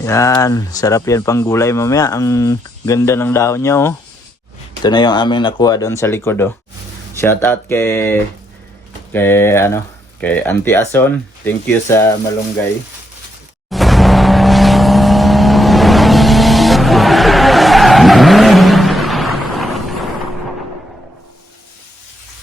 Yan, sarap yan pang gulay mamaya. Ang ganda ng dahon niya oh. Ito na yung aming nakuha doon sa likod oh. Shout out kay Auntie Ason. Thank you sa malunggay.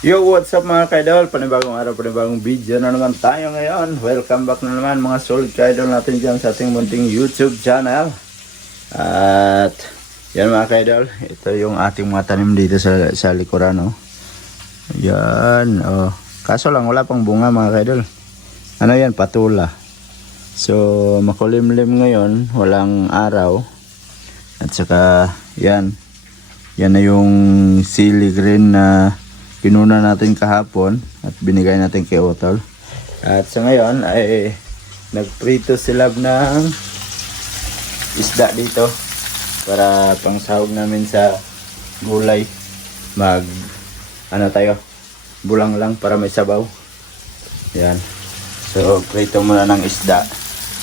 Yo, what's up mga kaidol? Panibagong araw, panibagong video na naman tayo ngayon. Welcome back na naman mga solid kaidol natin dyan sa ating munting YouTube channel. At yan mga kaidol, ito yung ating mga tanim dito sa likuran oh. Yan oh. Kaso lang wala pang bunga mga kaidol. Ano yan? Patula. So makulimlim ngayon, walang araw. At saka yan na yung sili green na pinuna natin kahapon at binigay natin kay Otol. At sa ngayon ay nagprito sila ng isda dito para pang sahog namin sa gulay. Bulang lang para may sabaw. Yan. So prito muna ng isda.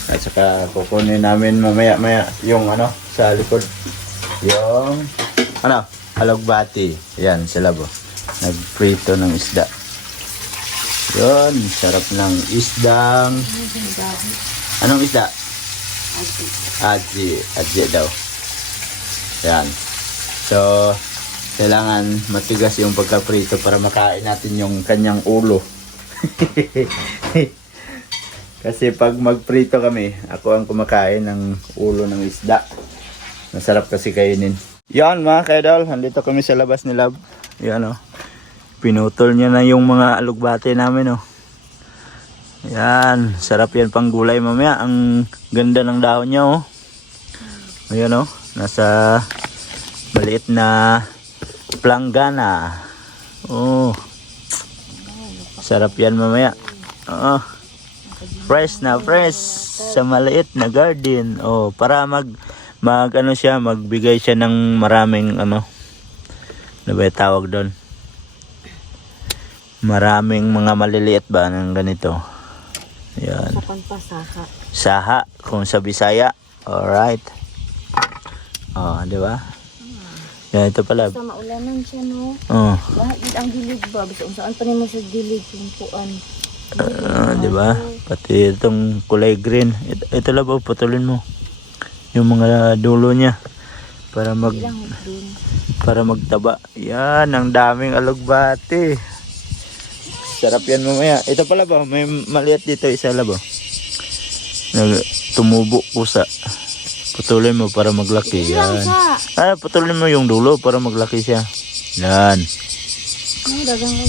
At saka kukunin namin mamaya yung sa likod. Yung alugbati. Yan sila po. Nagprito ng isda. Yun, sarap ng isdang. Anong isda? Aji daw. Yan. So, kailangan matigas yung pagkaprito para makain natin yung kanyang ulo. Kasi pag magprito kami, ako ang kumakain ng ulo ng isda. Masarap kasi kainin. Yan mga kaidol, andito kami sa labas ni Love. Yan oh. Pinutol niya na yung mga alugbate namin oh. Yan, sarap yan pang gulay mamaya. Ang ganda ng dahon niya oh. Ayan oh, nasa maliit na planggana. Oh. Sarap yan mamaya. Oh. Fresh na fresh sa maliit na garden. Oh, para magbigay siya ng maraming ano ba tawag doon? Maraming mga maliliit ba ng ganito. Ayan. Saha kung sa Bisaya. Alright. Oh, di ba? Yan, ito pala. Sa maulanan siya, no? Oh. Bakit ang dilig ba? Basta saan pa naman sa dilig yung puan. Di ba? Pati itong kulay green. Ito lang ba, putulin mo. Yung mga dulo niya. Para magtaba. Yan, ang daming alugbati. Sarap yan mamaya. Ito pala ba, may maliit dito isa lang ba? Tumubo pusa. Putulin mo para maglaki. Yan. Putulin mo yung dulo para maglaki siya. Yan.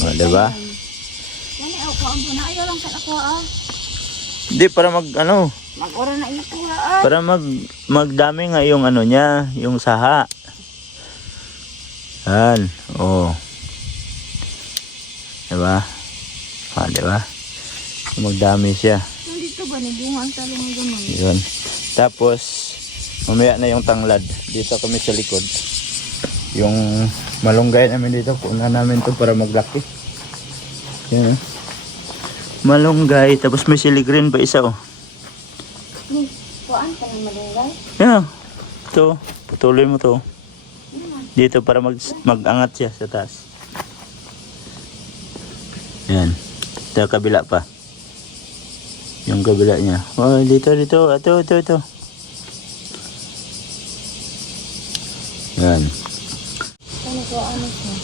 O, diba? Hindi, para para magdami nga yung niya, yung saha. Yan. Oh. Diba? Diba? Magdami siya. Dito ba bunga ang talong ng gamang? Yun. Tapos mamaya na yung tanglad. Dito kami sa likod. Yung malunggay namin dito, punan namin to para maglaki. Yan. Malunggay, tapos may sili green pa isa oh. Kuan pa ng malunggay? Yeah. Ito, putuloy mo to. Dito para mag-angat siya sa taas. Yan. Ito kabila pa. Yung kabila niya. Oh, dito. Ito. Yan. Ano ko siya?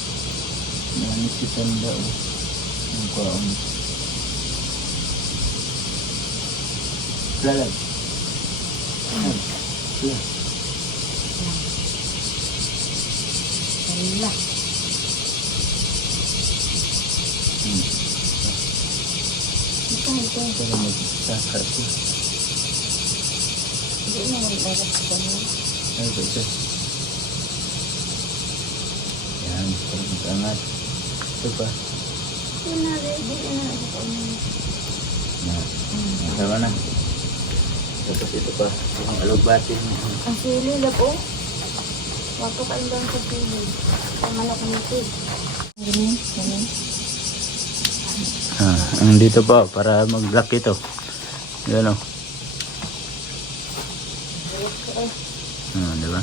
Manis si tanda oh. Yung kaon. Lalag. Wala. Ito. Pero mag-sakar ko. Hindi na maglalag sa kanya. Ay, ito. Yan, para mag-angat. Ito pa. Hindi na ako kanya. Tama na. Tapos ito pa, yung alugbati. Ang sili lang po. Wapo kain lang sa sili. Ang manok nitig. Ganun. Ang dito pa para maglaki to. Yan oh. Di ba?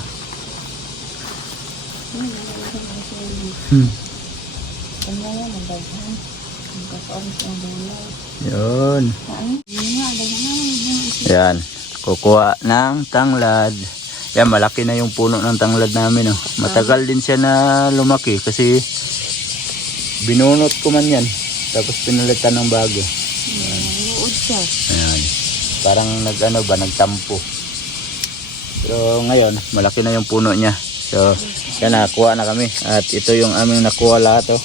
Yun. Yan. Kukuha ng tanglad. Yan, malaki na yung puno ng tanglad namin. Oh. Matagal din siya na lumaki kasi binunot ko man yan. Tapos pinalitan ng bago. Luod siya. Ayan. Parang nagtampo. So ngayon, malaki na yung puno niya. So, yan, nakuha na kami. At ito yung aming nakuha lahat. Oh.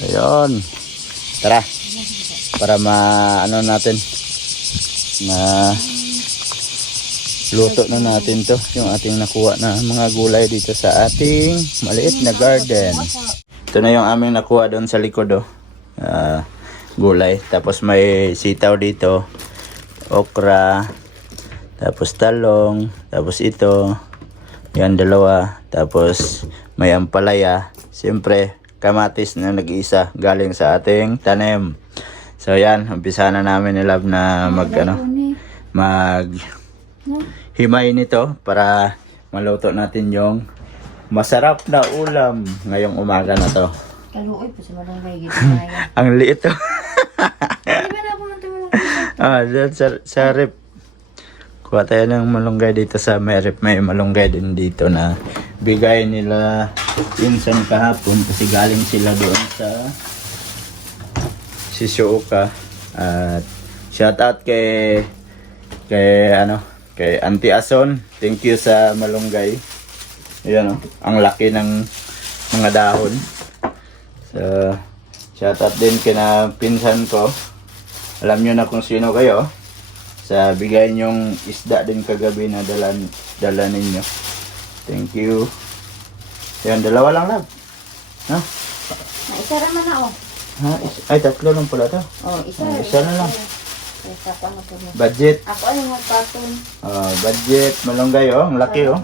Ayun. Tara. Para natin. Luto na natin to. Yung ating nakuha na mga gulay dito sa ating maliit na garden. Ito na yung aming nakuha doon sa likod. Oh. Gulay. Tapos may sitaw dito. Okra. Tapos talong. Tapos ito. Yan, dalawa. Tapos may ampalaya. Siyempre, kamatis na nag-iisa galing sa ating tanim. So yan, umpisa na namin ni Love na himay nito para maluto natin yung masarap na ulam ngayong umaga na to. Kaluoy po sa malunggay. Ang liit to. Di ba na po nang tumulong? Sa rip. Kuha tayo ng malunggay dito sa may rip. May malunggay din dito na bigay nila insan kahapon kasi galing sila doon sa Shizuoka. At shout out kay Auntie Ason. Thank you sa malunggay. Ayan, ang laki ng mga dahon. So, shout out din kina pinsan ko. Alam nyo na kung sino kayo. Sa bigay nyong isda din kagabi na dala ninyo. Thank you. Ayan, dalawa lang, Love. Ha? Isa naman na oh. Ha? Ay, tatlo lang pala to. Oh, isa. Isa na lang. Isa pa mo to. Budget. Ako ay magpatong. Budget. Malunggay, oh. Ang laki, oh.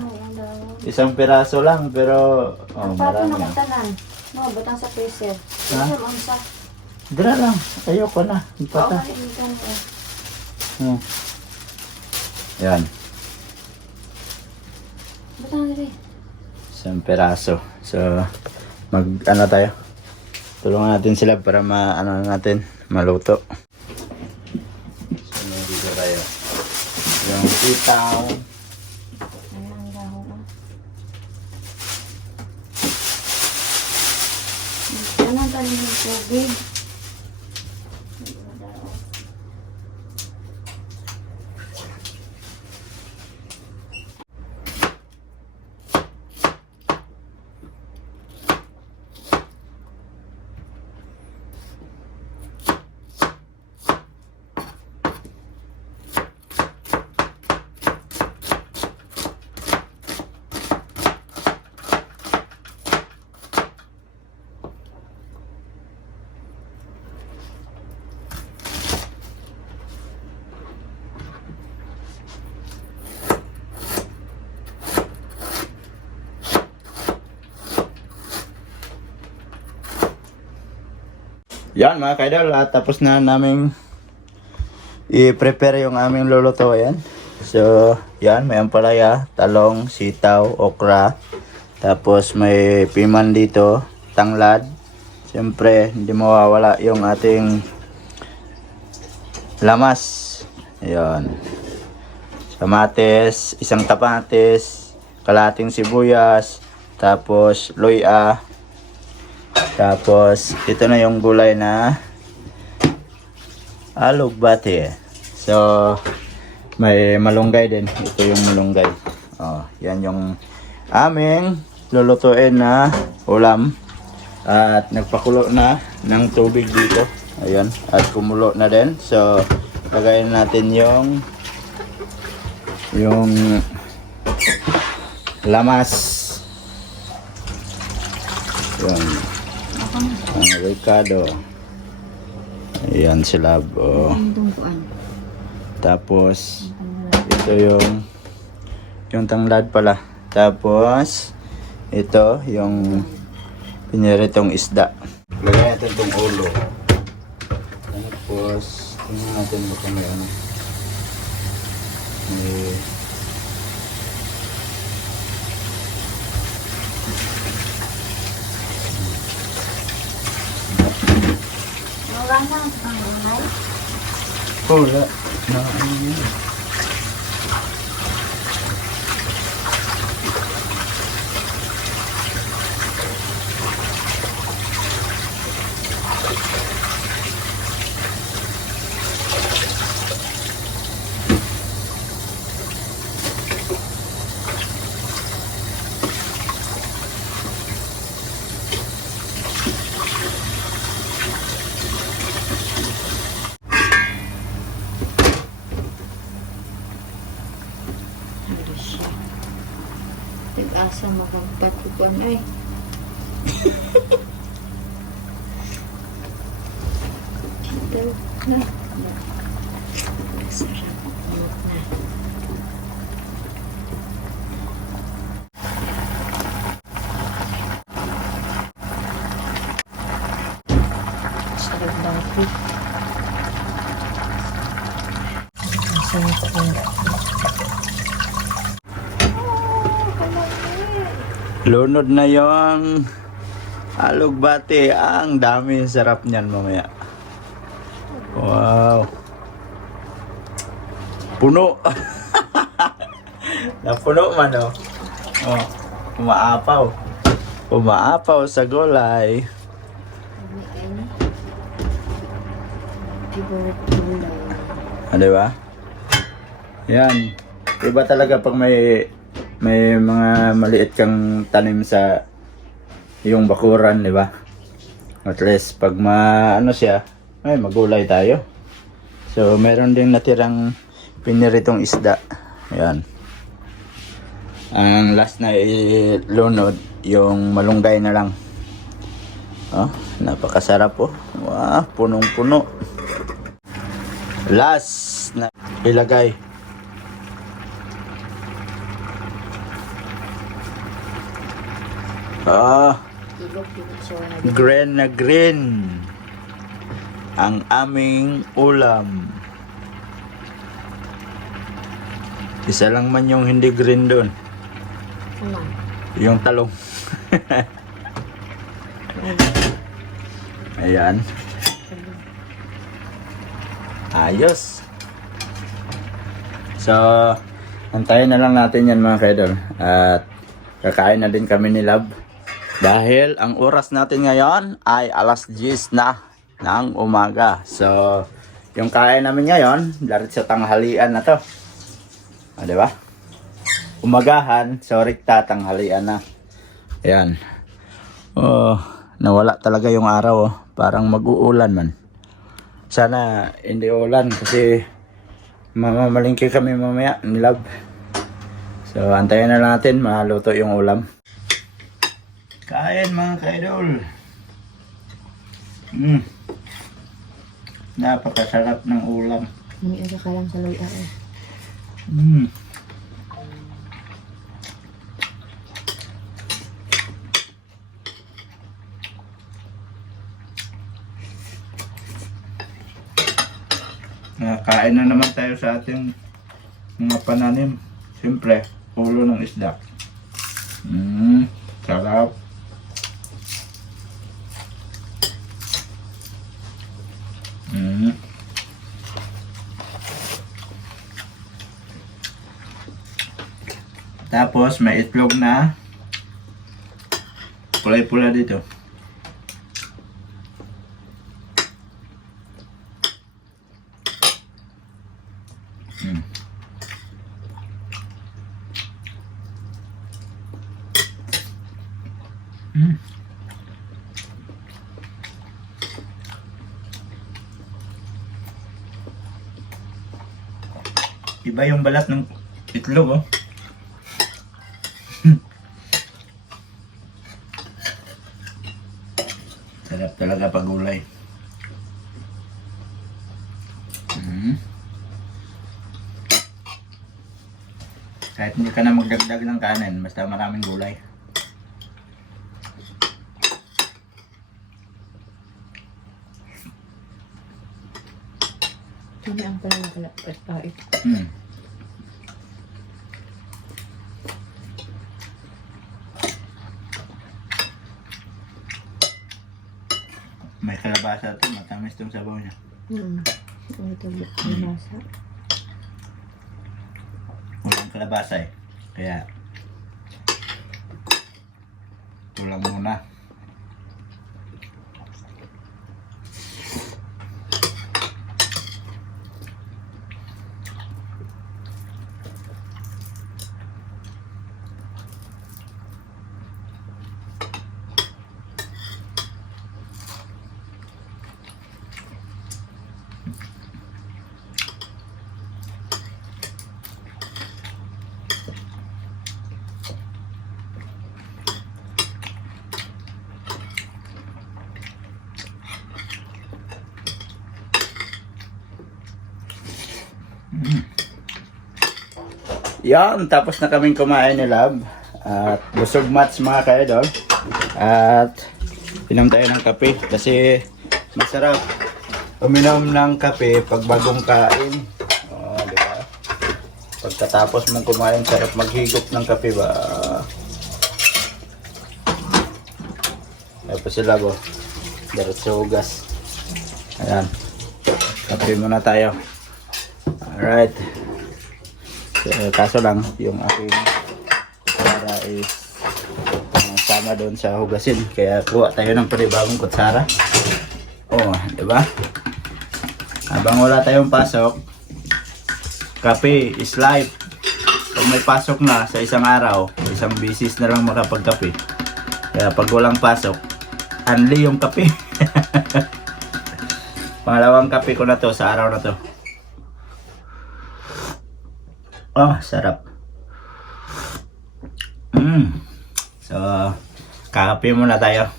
Isang piraso lang, pero Patong marami. na katanan. No, butang sa freezer. Ha? Isa mo isa. Dira lang. Ayoko na. Oo, Ipata. malilitan ko. Yan. Butang na rin. Isang piraso. So, tayo. Tulungan natin sila para natin maluto. So, dito tayo. Yung sitaw. Ayan, ang dahon na. Anong talim ng tubig? Yan mga kaidol, tapos na namin i-prepare yung aming luluto. Ayan. So, yan, may ampalaya, talong, sitaw, okra. Tapos may piman dito, tanglad. Siyempre, hindi mawawala yung ating lamas. Ayan. Kamatis, isang kamatis, kalahating sibuyas, tapos luya. Tapos, ito na yung gulay na alugbati. So, may malunggay din. Ito yung malunggay. Yan yung aming lulutuin na ulam. At nagpakulo na ng tubig dito. Ayan. At kumulo na din. So, lagayin natin yung lamas. Yung ang avocado. Ayan sila. Tapos ito yung tanglad pala. Tapos ito yung piniritong isda. Lagyan natin itong ulo. Tapos tingnan natin kung may Sana, ang mahal. Wala. Na ano yun? Ano siya? Nag-asa makapatukuan ay. Daw na. Sarap. Amot na. Sarap dati. Sarap ko. Lunod na yung alugbati. Ang dami sarap niyan mamaya. Wow. Puno. Napuno man oh. Oh, umaapaw. Umaapaw sa gulay. Ah, di ba? Yan. Iba talaga pag may mga maliit kang tanim sa yung bakuran, di ba? At least pag ano siya, ay magulay tayo. So meron ding natirang piniritong isda. Ayan. Ang last na ilunod, yung malunggay na lang. Oh, napakasarap po. Wow, punong-puno. Last na ilagay. Green na green ang aming ulam. Isa lang man yung hindi green doon. Yung talong. Ayan. Ayos. So, antayin na lang natin yan mga kaidol. At kakain na din kami ni Lab. Dahil ang oras natin ngayon ay alas 10 na ng umaga. So, yung kain namin ngayon, darit sa tanghalian na to. O, diba? Umagahan, sorry, tanghalian na. Ayan. Oh, nawala talaga yung araw. Oh. Parang mag-uulan man. Sana hindi ulan kasi mamamalingki kami mamaya ni Lab. So, antayin na natin maluto yung ulam. Kain mga kaidol. Napakasarap ng ulam. May aga ka lang sa loy ako. Kain na naman tayo sa ating mga pananim. Siyempre, ulo ng isda. Sarap. Tapos may itlog na kulay-pula dito. Iba yung balat ng itlog, oh. Sarap talaga pag gulay. Kahit hindi ka na magdagdag ng kanin, basta maraming gulay. Hindi ang pala nakalapat-pait. May May kalabasa ito, matamis itong sabaw niya. Ito nasa. Walang kalabasa eh. Kaya, ito lang muna. Yan, tapos na kaming kumain ni Lab. At busog match mga ka-idol. At inom tayo ng kape kasi masarap uminom ng kape pag bagong kain. Oh, di ba? Pagkatapos mong kumain, sarap maghigop ng kape ba? Tapos si Lab, oh. Diretso hugas. Ayan. Kape muna tayo. Alright. Kaso lang, yung aking kutsara is sama doon sa hugasin. Kaya kuha tayo ng panibagong kutsara. Oh, di ba? Habang wala tayong pasok, kape is life. Pag may pasok na sa isang araw, isang bisis na lang makapagkape. Kaya pag walang pasok, hanli yung kape. Pangalawang kape ko na to sa araw na to. Oh, sarap. So, kakape muna tayo.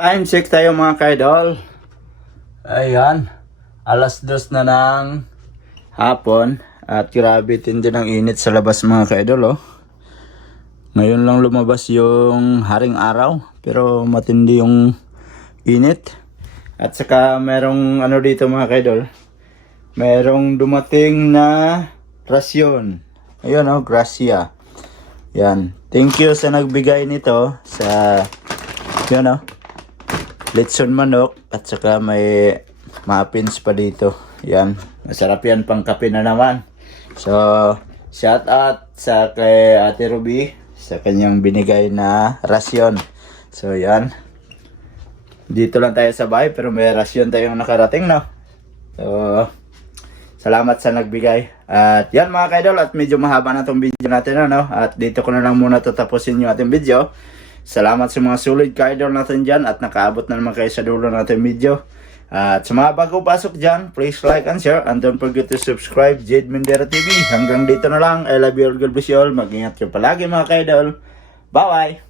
Time check tayo mga ka-idol. Ayan. Alas 2 na ng hapon. At grabe tindi ng init sa labas mga ka-idol, oh. Ngayon lang lumabas yung haring araw. Pero matindi yung init. At saka merong ano dito mga ka-idol. Merong dumating na rasyon. Ayun, oh, Gracia. Yan. Thank you sa nagbigay nito sa yun, oh, lechon manok at saka may muffins pa dito. Yan. Masarap yan pang kape na naman. So, shout out sa kay Ate Ruby sa kanyang binigay na rasyon. So, yan. Dito lang tayo sa bahay pero may rasyon tayong nakarating, no? So, salamat sa nagbigay. At yan mga ka-idol, at medyo mahaba na itong video natin, ano? At dito ko na lang muna tatapusin yung ating video. Salamat sa mga solid ka-idol natin dyan at nakaabot na naman kayo sa dulo natin video. At sa mga bago pasok dyan, please like and share and don't forget to subscribe Jade Mindera TV. Hanggang dito na lang. I love you all. God bless you all. Mag-ingat kayo palagi mga ka-idol. Bye-bye!